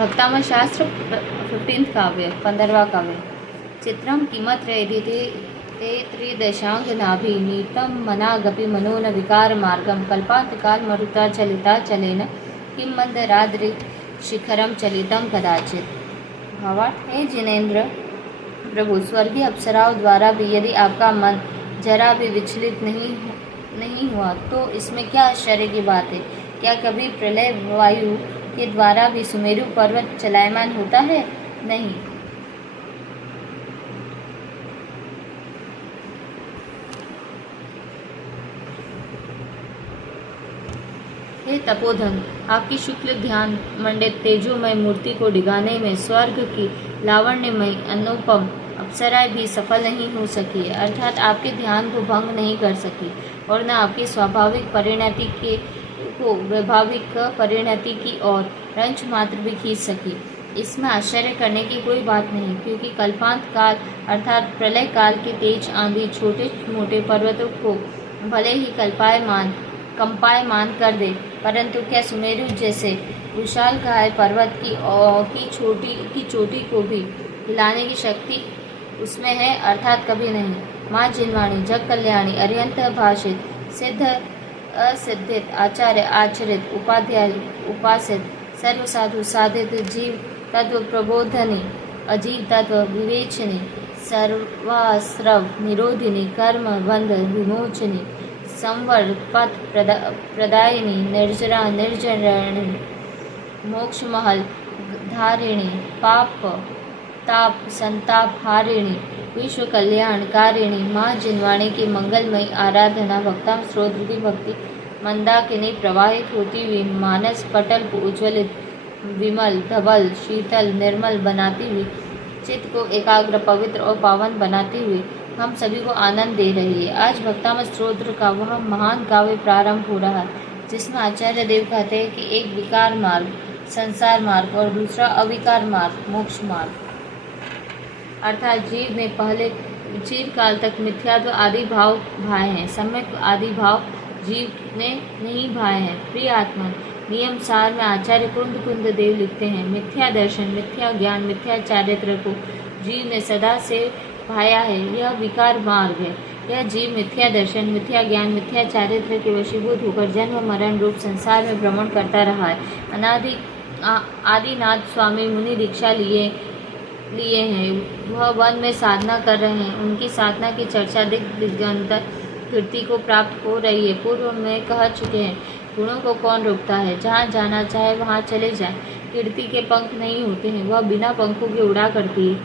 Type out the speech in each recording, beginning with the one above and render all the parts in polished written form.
भक्तामह शास्त्र 15th काव्य 15वां काव्य। चित्रम किमत्रयदिते ते त्रिदशांगनाभि नीतं मनागपि मनोन विकार मार्गम कल्पांतकाल मरुता चलिता चलेन किं मंदराद्रि शिखरम चलितम कदाचित। भावार्थ है जिनेन्द्र प्रभु, स्वर्गीय अप्सराओं द्वारा भी यदि आपका मन जरा भी विचलित नहीं हुआ तो इसमें क्या आश्चर्य की बात है। क्या कभी प्रलय वायु के द्वारा भी सुमेरु पर्वत चलायमान होता है? नहीं। हे तपोधन, आपकी शुक्ल ध्यान मंडित तेजोमय मूर्ति को डिगाने में स्वर्ग की लावण्यमय अनुपम अप्सराएं भी सफल नहीं हो सकी, अर्थात आपके ध्यान को भंग नहीं कर सकी और न आपकी स्वाभाविक परिणति को वैभाविक परिणति की ओर रंच मात्र भी खींच सकी। इसमें आश्चर्य करने की कोई बात नहीं, क्योंकि कल्पांत काल अर्थात प्रलय काल के तेज आंधी छोटे मोटे पर्वतों को भले ही कंपायमान कर दे, परंतु क्या सुमेरु जैसे विशालकाय पर्वत की चोटी को भी हिलाने की शक्ति उसमें है? अर्थात कभी नहीं। माँ जिनवाणी, जग कल्याणी, अर्यंत भाषित, सिद्ध असिद्धित, आचार्य आचरित, उपाध्याय उपासित, सर्व साधु साधित, जीव तत्व प्रबोधनी, अजीव तत्व विवेचनी, सर्वास्रव निरोधिनी, कर्म बंध विमोचनी, संवर पथ प्रदायिनी, निर्जरा निर्जरणी, मोक्ष महल धारिणी, पाप ताप संताप हारिणी, विश्व कल्याणकारिणी माँ जिनवाणी की मंगलमयी आराधना भक्ता स्रोत्र की भक्ति मंदाकिनी प्रवाहित होती हुई मानस पटल को उज्ज्वलित विमल धवल शीतल निर्मल बनाती हुई, चित्त को एकाग्र पवित्र और पावन बनाती हुई हम सभी को आनंद दे रही है। आज भक्तामह स्तोत्र का वह महान काव्य प्रारंभ हो रहा है, जिसमें आचार्य देव कहते हैं कि एक विकार मार्ग संसार मार्ग और दूसरा अविकार मार्ग मोक्ष मार्ग, अर्थात जीव ने पहले चिरकाल तक मिथ्यात्व आदि भाव भाए हैं, सम्यक आदि भाव जीव ने नहीं भाए हैं। प्रिय आत्मन, नियम सार में आचार्य कुंद देव लिखते हैं, मिथ्या दर्शन मिथ्या ज्ञान मिथ्या चारित्र को जीव ने सदा से भाया है, यह विकार मार्ग है। यह जीव मिथ्या दर्शन मिथ्या ज्ञान मिथ्या चारित्र के वशीभूत होकर जन्म मरण रूप संसार में भ्रमण करता रहा है। आदिनाथ स्वामी मुनि दीक्षा लिए हैं, वह वन में साधना कर रहे हैं। उनकी साधना की चर्चा दिगंतर कीर्ति को प्राप्त हो रही है। पूर्व में कह चुके हैं, गुणों को कौन रोकता है, जहाँ जाना चाहे वहाँ चले जाए। कीर्ति के पंख नहीं होते हैं, वह बिना पंखों के उड़ा करती है।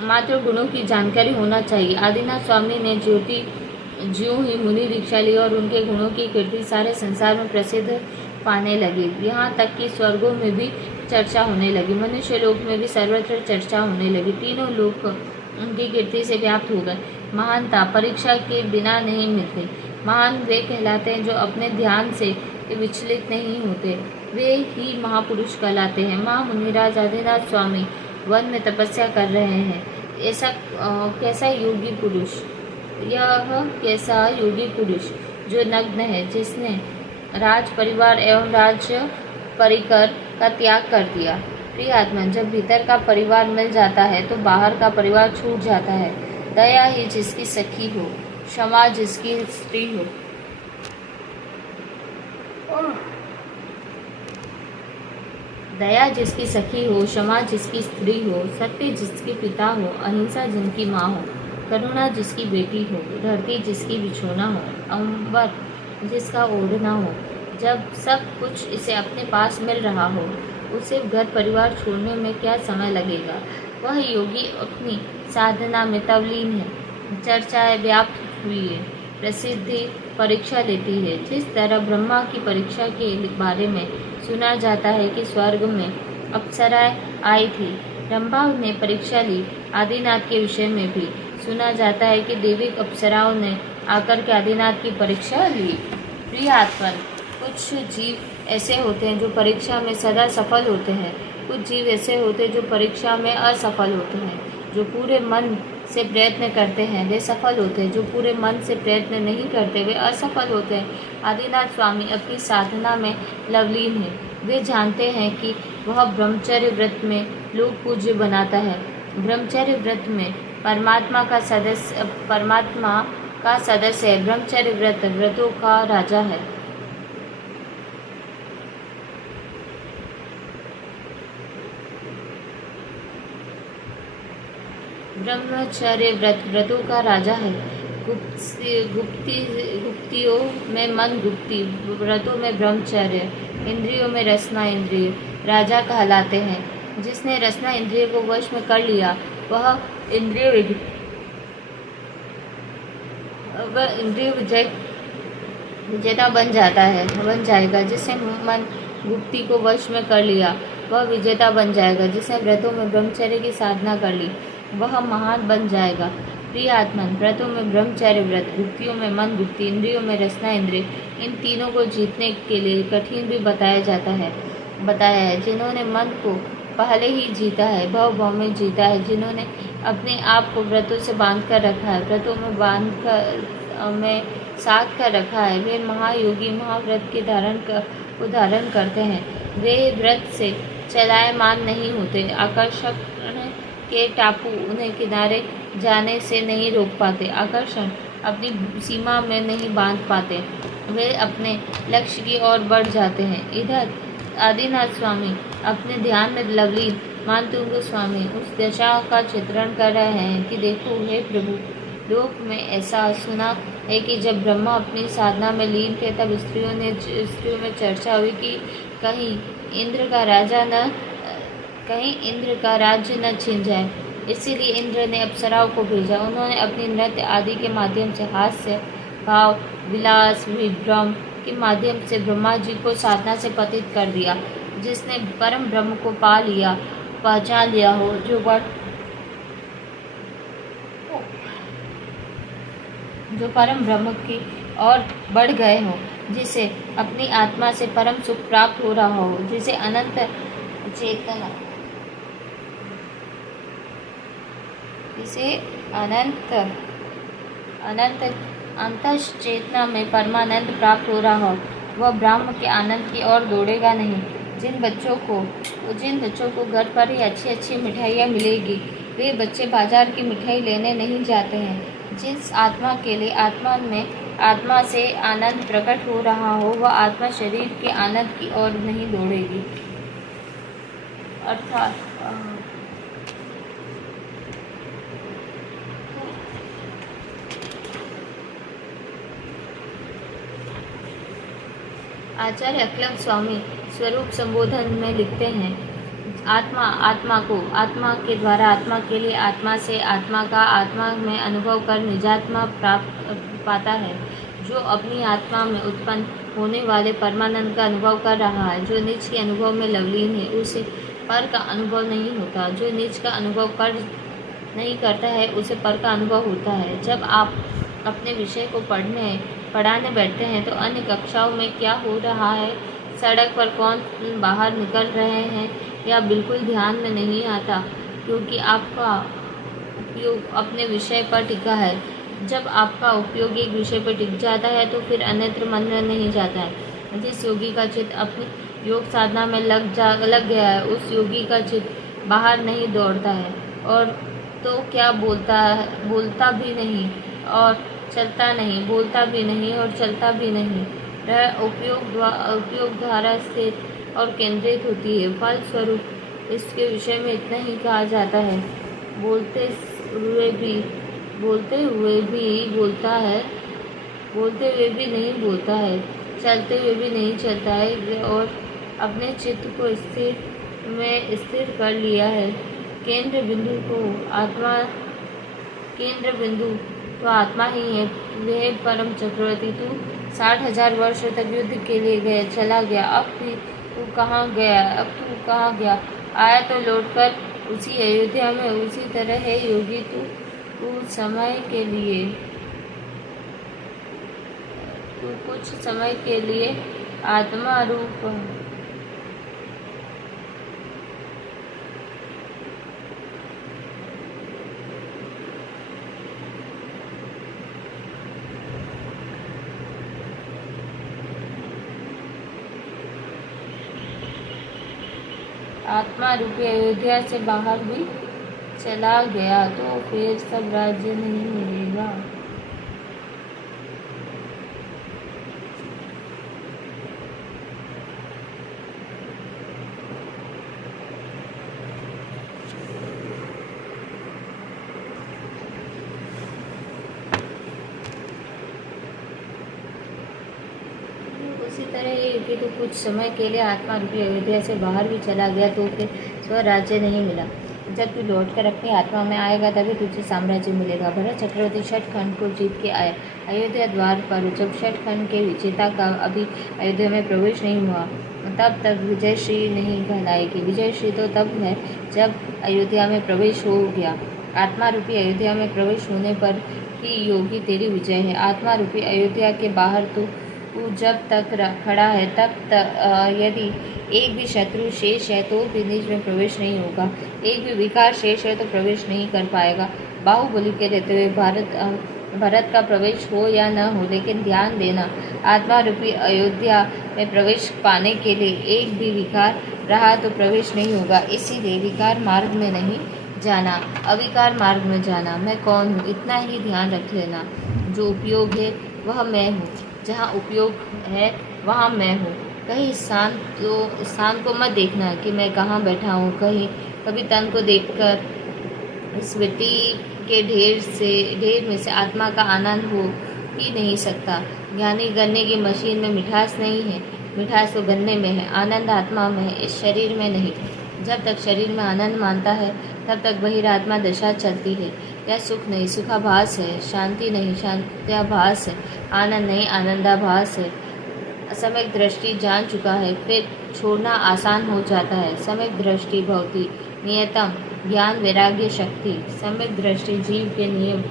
मात्र गुणों की जानकारी होना चाहिए। आदिनाथ स्वामी ने ज्यों ही मुनि दीक्षा ली और उनके गुणों की कीर्ति सारे संसार में प्रसिद्ध पाने लगी, यहाँ तक कि स्वर्गों में भी चर्चा होने लगी, मनुष्य लोक में भी सर्वत्र चर्चा होने लगी। तीनों लोक उनकी कीर्ति से व्याप्त हो गए। महानता परीक्षा के बिना नहीं मिलते। महान वे कहलाते हैं जो अपने ध्यान से विचलित नहीं होते, वे ही महापुरुष कहलाते हैं। महा मुनिराज आदिनाथ स्वामी वन में तपस्या कर रहे हैं। ऐसा कैसा योगी पुरुष, यह कैसा योगी पुरुष जो नग्न है, जिसने राज परिवार एवं राज्य परिकर का त्याग कर दिया। प्रिय आत्मा, जब भीतर का परिवार मिल जाता है तो बाहर का परिवार छूट जाता है। दया ही जिसकी सखी हो, क्षमा जिसकी स्त्री हो, दया जिसकी सखी हो, क्षमा जिसकी स्त्री हो, सत्य जिसके पिता हो, अहिंसा जिनकी माँ हो, करुणा जिसकी बेटी हो, धरती जिसकी बिछोना हो, अंबर जिसका ओढ़ना हो, जब सब कुछ इसे अपने पास मिल रहा हो, उसे घर परिवार छोड़ने में क्या समय लगेगा। वह योगी अपनी साधना में तवलीन है, चर्चाएं व्याप्त हुई है, प्रसिद्धि परीक्षा लेती है। जिस तरह ब्रह्मा की परीक्षा के बारे में सुना जाता है कि स्वर्ग में अप्सराएं आई थी, रंभा ने परीक्षा ली। आदिनाथ के विषय में भी सुना जाता है कि देवी अप्सराओं ने आकर के आदिनाथ की परीक्षा ली। प्रिय आत्मन, कुछ जीव ऐसे होते हैं जो परीक्षा में सदा सफल होते हैं, कुछ जीव ऐसे होते हैं जो परीक्षा में असफल होते हैं। जो पूरे मन से प्रयत्न करते हैं वे सफल होते हैं, जो पूरे मन से प्रयत्न नहीं करते वे असफल होते हैं। आदिनाथ स्वामी अपनी साधना में लवलीन है। वे जानते हैं कि वह ब्रह्मचर्य व्रत में लोग पूज्य बनाता है। ब्रह्मचर्य व्रत में परमात्मा का सदस्य है। ब्रह्मचर्य व्रत व्रतों का राजा है। ब्रह्मचर्य व्रत व्रतों का राजा है। गुप्तियों में मन गुप्ती, व्रतों में ब्रह्मचर्य, इंद्रियों में रसना इंद्रिय राजा कहलाते हैं। जिसने रसना इंद्रिय को वश में कर लिया वह इंद्रिय विजेता बन जाएगा। जिसने मन गुप्ती को वश में कर लिया वह विजेता बन जाएगा। जिसने व्रतों में ब्रह्मचर्य की साधना कर ली वह महान बन जाएगा। प्रिय आत्मन, व्रतों में ब्रह्मचर्य व्रत, गुप्तियों में मन गुप्ती, इंद्रियों में रसना इंद्रिय, इन तीनों को जीतने के लिए कठिन भी बताया है। जिन्होंने मन को पहले ही जीता है, भव में जीता है, जिन्होंने अपने आप को व्रतों से बांध कर रखा है, व्रतों में साध कर रखा है, वे महायोगी महाव्रत के धारण करते हैं। वे व्रत से चलायमान नहीं होते। आकर्षण के टापू उन्हें किनारे जाने से नहीं रोक पाते। आकर्षण अपनी सीमा में नहीं बांध पाते। वे अपने लक्ष्य की ओर बढ़ जाते हैं। इधर आदिनाथ स्वामी अपने ध्यान में लवलीन मानतुंग स्वामी उस दशा का चित्रण कर रहे हैं कि देखो हे प्रभु, लोक में ऐसा सुना है कि जब ब्रह्मा अपनी साधना में लीन थे तब स्त्रियों में चर्चा हुई कि कहीं इंद्र का राज्य न छिन जाए। इसीलिए इंद्र ने अप्सराओं को भेजा। उन्होंने अपनी नृत्य आदि के माध्यम से हास्य भाव विलास विभ्रम के माध्यम से ब्रह्मा जी को साधना से पतित कर दिया। जिसने परम ब्रह्म को पहचान लिया हो, जो परम ब्रह्म की ओर बढ़ गए हो, जिसे अपनी आत्मा से परम सुख प्राप्त हो रहा हो, जिसे अनंत चेतना में परमानंद प्राप्त हो रहा हो, वह ब्रह्म के आनंद की ओर दौड़ेगा नहीं। जिन बच्चों को घर पर ही अच्छी मिठाइयाँ मिलेगी, वे बच्चे बाजार की मिठाई लेने नहीं जाते हैं। जिस आत्मा के लिए आत्मा से आनंद प्रकट हो रहा हो, वह आत्मा शरीर के आनंद की ओर नहीं दौड़ेगी। अर्थात आचार्य अक्लम स्वामी स्वरूप संबोधन में लिखते हैं, आत्मा के द्वारा आत्मा के लिए आत्मा से आत्मा का आत्मा में अनुभव कर निजात्मा पाता है। जो अपनी आत्मा में उत्पन्न होने वाले परमानंद का अनुभव कर रहा है, जो निज के अनुभव में लवलीन है, उसे पर का अनुभव नहीं होता। जो निज का अनुभव नहीं करता है, उसे पर का अनुभव होता है। जब आप अपने विषय को पढ़ाने बैठते हैं तो अन्य कक्षाओं में क्या हो रहा है, सड़क पर कौन बाहर निकल रहे हैं, या बिल्कुल ध्यान में नहीं आता, क्योंकि आपका उपयोग अपने विषय पर टिका है। जब आपका उपयोग एक विषय पर टिक जाता है तो फिर अन्यत्र मन में नहीं जाता है। जिस योगी का चित्त अपनी योग साधना में लग गया है, उस योगी का चित्त बाहर नहीं दौड़ता है, और तो क्या बोलता भी नहीं और चलता नहीं, बोलता भी नहीं और चलता भी नहीं। वह उपयोग द्वारा स्थिर और केंद्रित होती है। फल स्वरूप इसके विषय में इतना ही कहा जाता है, बोलते हुए भी बोलता है, बोलते हुए भी नहीं बोलता है, चलते हुए भी नहीं चलता है, और अपने चित्त को स्थिर कर लिया है। केंद्र बिंदु तो आत्मा ही है। वह परम चक्रवर्ती, तू 60,000 वर्षों तक युद्ध के लिए चला गया, अब तू कहाँ गया? आया तो लौटकर उसी अयोध्या में उसी तरह है योगी। तू कुछ समय के लिए आत्मा रूप आत्मा रूपी अयोध्या से बाहर भी चला गया तो फिर सब राज्य नहीं मिलेगा। उसी तरह ये कि तो कुछ समय के लिए आत्मा रूपी अयोध्या से बाहर भी चला गया तो फिर स्वराज्य नहीं मिला। जब तू लौटकर अपनी आत्मा में आएगा तभी तुझे साम्राज्य मिलेगा। भरत चक्रवर्ती शतखंड को जीत के आया अयोध्या द्वार पर। जब शतखंड के विजेता का अभी अयोध्या में प्रवेश नहीं हुआ तब तक विजयश्री नहीं कहलाएगी। विजयश्री तो तब है जब अयोध्या में प्रवेश हो गया। आत्मा रूपी अयोध्या में प्रवेश होने पर ही योगी तेरी विजय है। आत्मा रूपी अयोध्या के बाहर तू जब तक खड़ा है तब तक यदि एक भी शत्रु शेष है तो भी निज में प्रवेश नहीं होगा। एक भी विकार शेष है तो प्रवेश नहीं कर पाएगा। बाहुबली के रहते हुए भरत का प्रवेश हो या न हो, लेकिन ध्यान देना आत्मा रूपी अयोध्या में प्रवेश पाने के लिए एक भी विकार रहा तो प्रवेश नहीं होगा। इसीलिए विकार मार्ग में नहीं जाना, अविकार मार्ग में जाना। मैं कौन हूँ इतना ही ध्यान रख लेना। जो उपयोग है वह मैं हूँ, जहाँ उपयोग है वहाँ मैं हूँ। कहीं स्थान को मत देखना कि मैं कहाँ बैठा हूँ। कभी तन को देखकर इस मिट्टी के ढेर में से आत्मा का आनंद हो ही नहीं सकता। ज्ञानी गन्ने की मशीन में मिठास नहीं है, मिठास तो गन्ने में है। आनंद आत्मा में है, इस शरीर में नहीं। जब तक शरीर में आनंद मानता है तब तक बहिरात्मा दशा चलती है। यह सुख नहीं सुखाभास है, शांति नहीं शांत्याभास है, आनंद नहीं आनंदाभास है। सम्यक दृष्टि जान चुका है फिर छोड़ना आसान हो जाता है। सम्यक दृष्टि भवति नियतम ज्ञान वैराग्य शक्ति। सम्यक दृष्टि जीव के नियम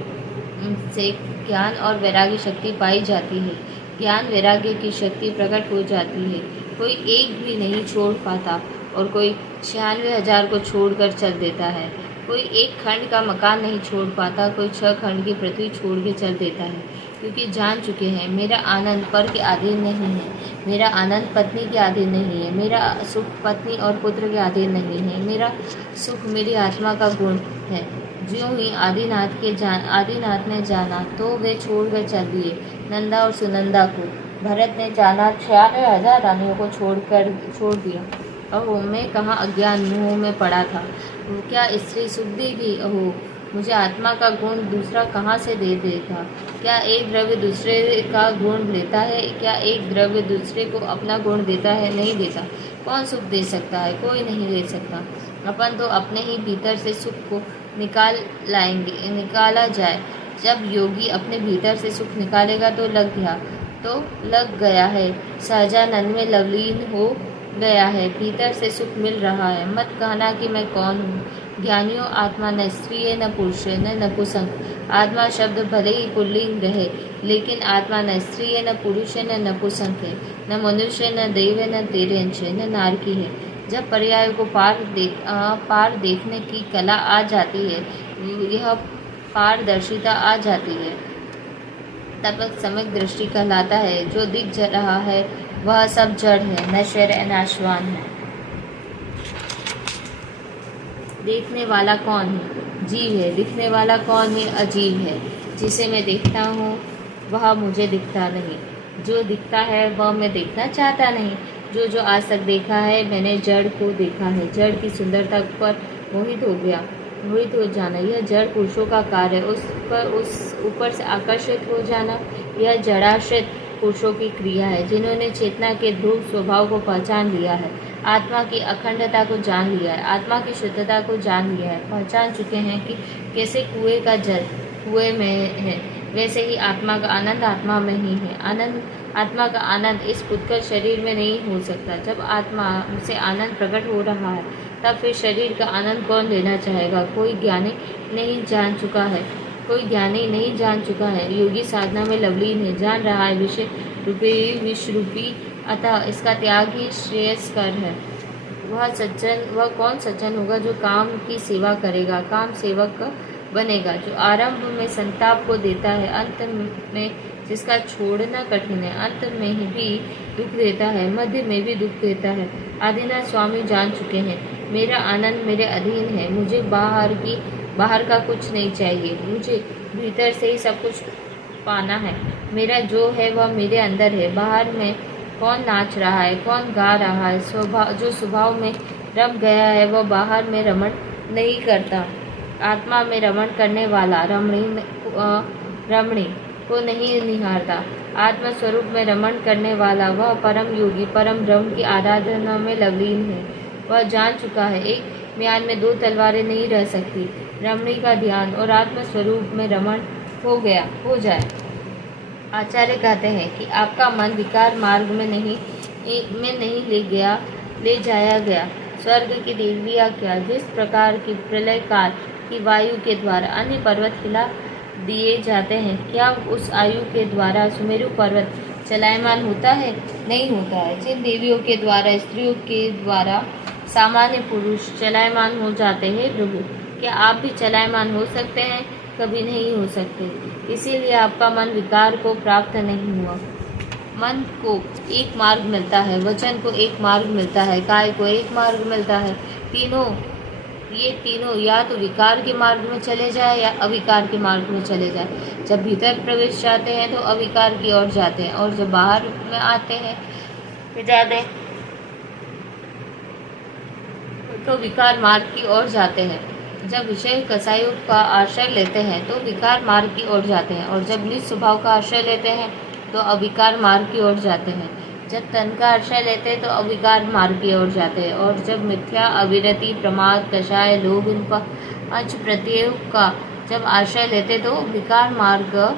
से ज्ञान और वैराग्य शक्ति पाई जाती है। ज्ञान वैराग्य की शक्ति प्रकट हो जाती है। कोई एक भी नहीं छोड़ पाता और कोई 96,000 को छोड़कर चल देता है। कोई एक खंड का मकान नहीं छोड़ पाता, कोई 6 खंड की पृथ्वी छोड़ के चल देता है। क्योंकि जान चुके हैं मेरा आनंद पर के अधीन नहीं है, मेरा आनंद पत्नी के अधीन नहीं है, मेरा सुख पत्नी और पुत्र के अधीन नहीं है, मेरा सुख मेरी आत्मा का गुण है। ज्यों ही आदिनाथ ने जाना तो वे छोड़ कर चल दिए नंदा और सुनंदा को। भरत ने जाना 96,000 रानियों को छोड़ दिया। अहो मैं कहाँ अज्ञान मुँह में पड़ा था। क्या स्त्री सुख देगी? अहो मुझे आत्मा का गुण दूसरा कहाँ से दे देगा? क्या एक द्रव्य दूसरे का गुण लेता है? क्या एक द्रव्य दूसरे को अपना गुण देता है? नहीं देता। कौन सुख दे सकता है? कोई नहीं दे सकता। अपन तो अपने ही भीतर से सुख को निकाला जाए। जब योगी अपने भीतर से सुख निकालेगा तो लग गया है। सहजानंद में लवलीन हो गया है, भीतर से सुख मिल रहा है। मत कहना कि मैं कौन हूँ। ज्ञानियों आत्मा न स्त्री है न पुरुष है न नपुंसक। आत्मा शब्द भले ही पुल्लिंग रहे लेकिन आत्मा न स्त्री है न पुरुष है न नपुंसक है, न मनुष्य न देव है न तेरंश है न नारकी है। जब पर्याय को पार देखने की कला आ जाती है, यह पारदर्शिता आ जाती है, तब तक सम्यक दृष्टि कहलाता है। जो दिख रहा है वह सब जड़ है, नश्वर है, नाशवान है। देखने वाला कौन है? जीव है। दिखने वाला कौन है? अजीव है। जिसे मैं देखता हूँ वह मुझे दिखता नहीं, जो दिखता है वह मैं देखना चाहता नहीं। जो आज तक देखा है मैंने जड़ को देखा है। जड़ की सुंदरता पर मोहित हो जाना यह जड़ पुरुषों का कार्य है। उस ऊपर से आकर्षित हो जाना यह जड़ाश्रित पुरुषों की क्रिया है, जिन्होंने चेतना के ध्रुव स्वभाव को पहचान लिया है, आत्मा की अखंडता को जान लिया है, आत्मा की शुद्धता को जान लिया है। पहचान चुके हैं कि कैसे कुएं का जल कुएं में है, वैसे ही आत्मा का आनंद आत्मा में ही है। आत्मा का आनंद इस उत्कल शरीर में नहीं हो सकता। जब आत्मा से आनंद प्रकट हो रहा है तब फिर शरीर का आनंद कौन लेना चाहेगा? कोई ज्ञानी नहीं जान चुका है। योगी साधना में लवलीन है, जान रहा है विष रूपी, अतः इसका त्याग ही श्रेयस्कर है। वह कौन सज्जन होगा जो काम की सेवा करेगा, काम सेवक बनेगा, जो आरंभ में संताप को देता है, अंत में जिसका छोड़ना कठिन है, अंत में ही भी दुख देता है, मध्य में भी दुख देता है। आदिनाथ स्वामी जान चुके हैं मेरा आनंद मेरे अधीन है। मुझे बाहर का कुछ नहीं चाहिए, मुझे भीतर से ही सब कुछ पाना है। मेरा जो है वह मेरे अंदर है। बाहर में कौन नाच रहा है, कौन गा रहा है, जो स्वभाव में रम गया है वह बाहर में रमण नहीं करता। आत्मा में रमण करने वाला रमणी को नहीं निहारता। आत्म स्वरूप में रमण करने वाला वह परम योगी परम ब्रह्म की आराधना में लवलीन है। वह जान चुका है एक म्यान में दो तलवारें नहीं रह सकती। रमणी का ध्यान और आत्म स्वरूप में रमण हो जाए। आचार्य कहते हैं कि आपका मन विकार मार्ग में नहीं ले जाया गया। स्वर्ग की दिव्य आज्ञा जिस प्रकार की प्रलय काल की वायु के द्वारा अन्य पर्वत हिला दिए जाते हैं, क्या उस आयु के द्वारा सुमेरु पर्वत चलायमान होता है? नहीं होता है। जिन देवियों के द्वारा स्त्रियों के द्वारा सामान्य पुरुष चलायमान हो जाते हैं, प्रभु क्या आप भी चलायमान हो सकते हैं? कभी नहीं हो सकते। इसीलिए आपका मन विकार को प्राप्त नहीं हुआ। मन को एक मार्ग मिलता है, वचन को एक मार्ग मिलता है, काय को एक मार्ग मिलता है। ये तीनों या तो विकार के मार्ग में चले जाए या अविकार के मार्ग में चले जाए। जब भीतर प्रवेश जाते हैं तो अविकार की ओर जाते हैं, और जब बाहर में आते हैं तो विकार मार्ग की ओर जाते हैं। जब विषय कसायों का आश्रय लेते हैं तो विकार मार्ग की ओर जाते हैं, और जब निज स्वभाव का आश्रय लेते हैं तो अविकार मार्ग की ओर जाते हैं। जब तन का आश्रय लेते हैं तो अविकार मार्ग की ओर जाते हैं, और जब मिथ्या अविरति प्रमाद कषाय लोभ इन पंच प्रत्ययों का जब आश्रय लेते तो विकार मार्ग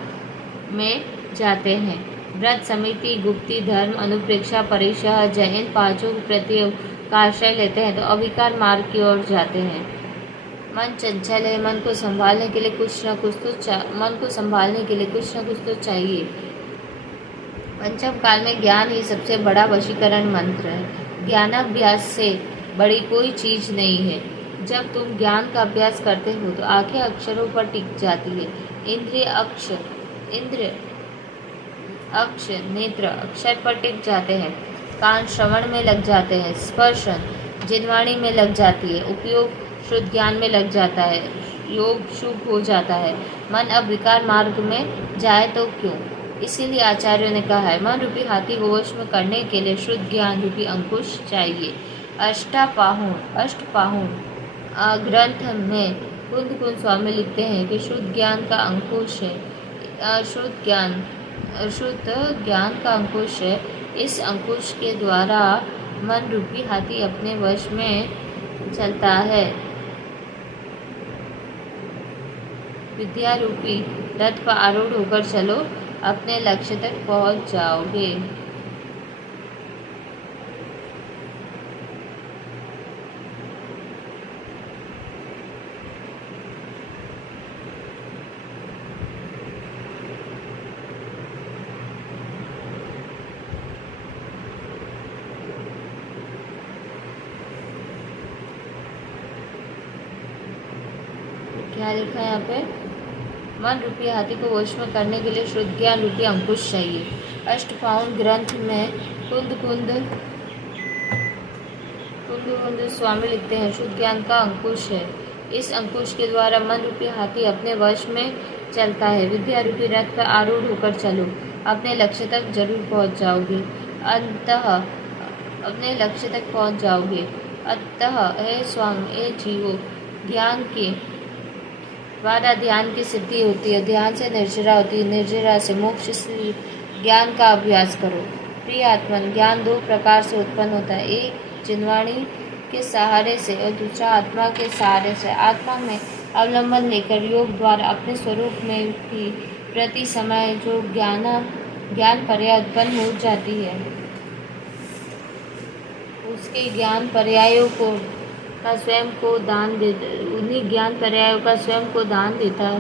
में जाते हैं। व्रत समिति गुप्ति धर्म अनुप्रेक्षा परिशह जय इन पांचों प्रत्ययों का आश्रय लेते हैं तो अविकार मार्ग की ओर जाते हैं। मन चंचल है, मन को संभालने के लिए कुछ न कुछ तो चाहिए। पंचम काल में ज्ञान ही सबसे बड़ा वशीकरण मंत्र है। ज्ञानाभ्यास से बड़ी कोई चीज नहीं है। जब तुम ज्ञान का अभ्यास करते हो तो आंखें अक्षरों पर टिक जाती है। इंद्रिय अक्ष नेत्र अक्षर पर टिक जाते हैं। कान श्रवण में लग जाते हैं। स्पर्शन जिनवाणी में लग जाती है। उपयोग शुद्ध ज्ञान में लग जाता है। योग शुभ हो जाता है। मन अब विकार मार्ग में जाए तो क्यों? इसीलिए आचार्यों ने कहा है, मन रूपी हाथी को वश में करने के लिए शुद्ध ज्ञान रूपी अंकुश चाहिए। अष्टपाहुन ग्रंथ में कुंद स्वामी लिखते हैं कि शुद्ध ज्ञान का अंकुश है। शुद्ध ज्ञान का अंकुश है। इस अंकुश के द्वारा मन रूपी हाथी अपने वश में चलता है। विद्या रूपी रथ पर आरूढ़ होकर चलो, अपने लक्ष्य तक पहुंच जाओगे। क्या लिखा है यहाँ पे? मन रूपी हाथी को वश में करने के लिए शुद्ध ज्ञान रूपी अंकुश चाहिए। अष्टपाउन ग्रंथ में कुंद स्वामी लिखते हैं, शुद्ध ज्ञान का अंकुश है। इस अंकुश के द्वारा मन रूपी हाथी अपने वश में चलता है। विद्या रूपी रथ पर आरूढ़ होकर चलो, अपने लक्ष्य तक जरूर पहुँच जाओगे। अतः हे स्वामी, हे जीवो, ज्ञान के द्वारा ध्यान की सिद्धि होती है। ध्यान से निर्जरा होती है, निर्जरा से मोक्ष। इसलिए ज्ञान का अभ्यास करो। प्रिय आत्मन, ज्ञान दो प्रकार से उत्पन्न होता है, एक जिनवाणी के सहारे से और दूसरा आत्मा के सहारे से। आत्मा में अवलंबन लेकर योग द्वारा अपने स्वरूप में भी प्रति समय जो ज्ञान पर्याय उत्पन्न हो जाती है, उसके ज्ञान पर्यायों को का स्वयं को दान देता, उन्हीं ज्ञान पर्यायों का स्वयं को दान देता है।